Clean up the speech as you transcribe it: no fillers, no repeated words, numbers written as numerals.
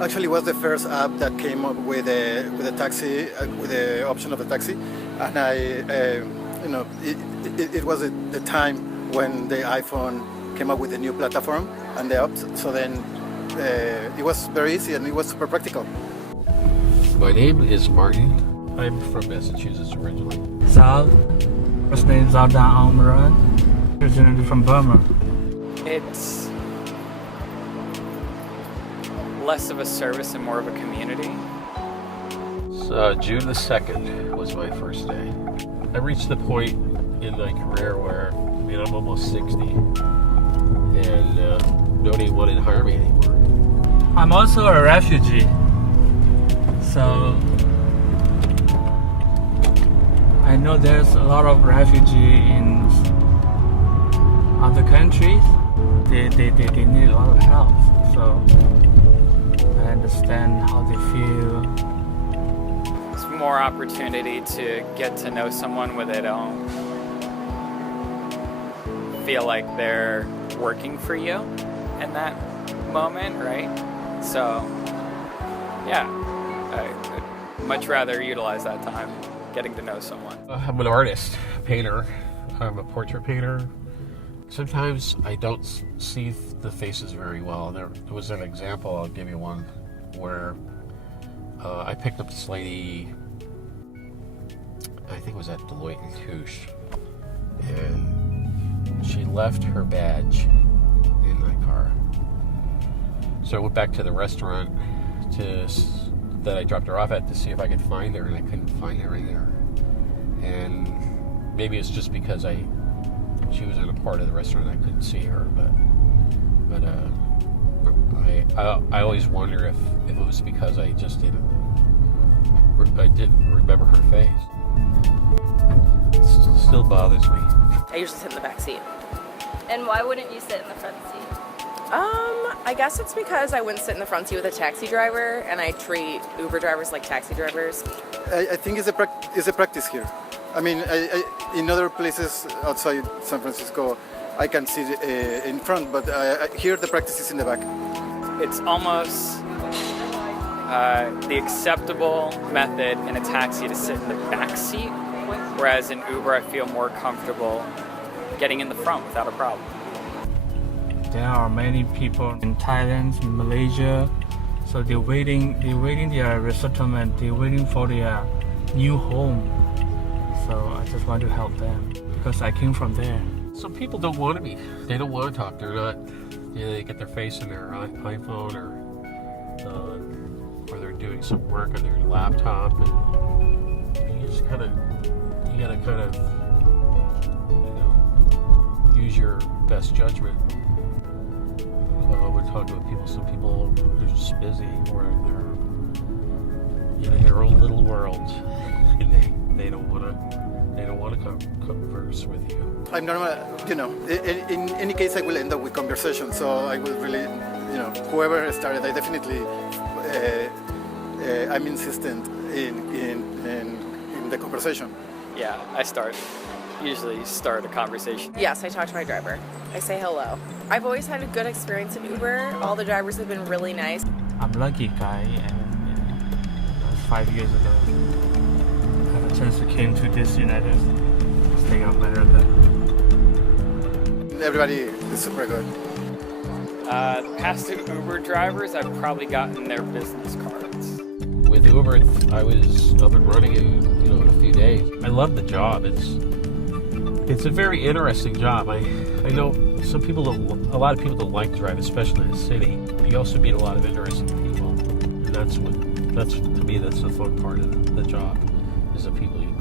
Actually, it was the first app that came up with a taxi, with the option of a taxi, and it was the time when the iPhone came up with a new platform and the apps. So then it was very easy and it was super practical. My name is Martin. I'm from Massachusetts originally. Zal, first name Zaldan Almaran, originally from Burma. It's less of a service and more of a community. So June the 2nd was my first day. I reached the point in my career where, I'm almost 60 and nobody wanted to hire me anymore. I'm also a refugee, so I know there's a lot of refugees in other countries. They need a lot of help, so I understand how they feel. It's more opportunity to get to know someone where they don't feel like they're working for you in that moment, right? So, yeah, I'd much rather utilize that time getting to know someone. I'm an artist, a painter. I'm a portrait painter. Sometimes I don't see the faces very well. There was an example, I'll give you one, where I picked up this lady, I think it was at Deloitte & Touche, and she left her badge in my car. So I went back to the restaurant that I dropped her off at to see if I could find her, and I couldn't find her in there. And maybe it's just because she was in a part of the restaurant I couldn't see her, but I always wonder if it was because I just didn't remember her face. It still bothers me. I usually sit in the back seat. And why wouldn't you sit in the front seat? I guess it's because I wouldn't sit in the front seat with a taxi driver, and I treat Uber drivers like taxi drivers. I think it's a practice here. In other places outside San Francisco, I can sit in front, but here the practice is in the back. It's almost the acceptable method in a taxi to sit in the back seat, whereas in Uber I feel more comfortable getting in the front without a problem. There are many people in Thailand, in Malaysia, so they're waiting their resettlement, they're waiting for their new home. So I just want to help them because I came from there. Some people don't want to be. They don't want to talk. They're not. They get their face in their iPhone or they're doing some work on their laptop, and you gotta use your best judgment when talking with people. Some people are just busy, or they're in their own little world, and they don't want to converse with you. I'm normal, in any case I will end up with conversation, so I will really, whoever started, I definitely, I'm insistent in the conversation. Yeah, I usually start a conversation. Yes, I talk to my driver. I say hello. I've always had a good experience in Uber. All the drivers have been really nice. I'm a lucky guy, and 5 years ago, I had a chance to came to this United States of America. Everybody is super good. Past two Uber drivers, I've probably gotten their business cards. With Uber, I was up and running in a few days. I love the job. It's a very interesting job. I know a lot of people don't like to drive, especially in the city. You also meet a lot of interesting people, and that's to me, that's the fun part of the job, is the people you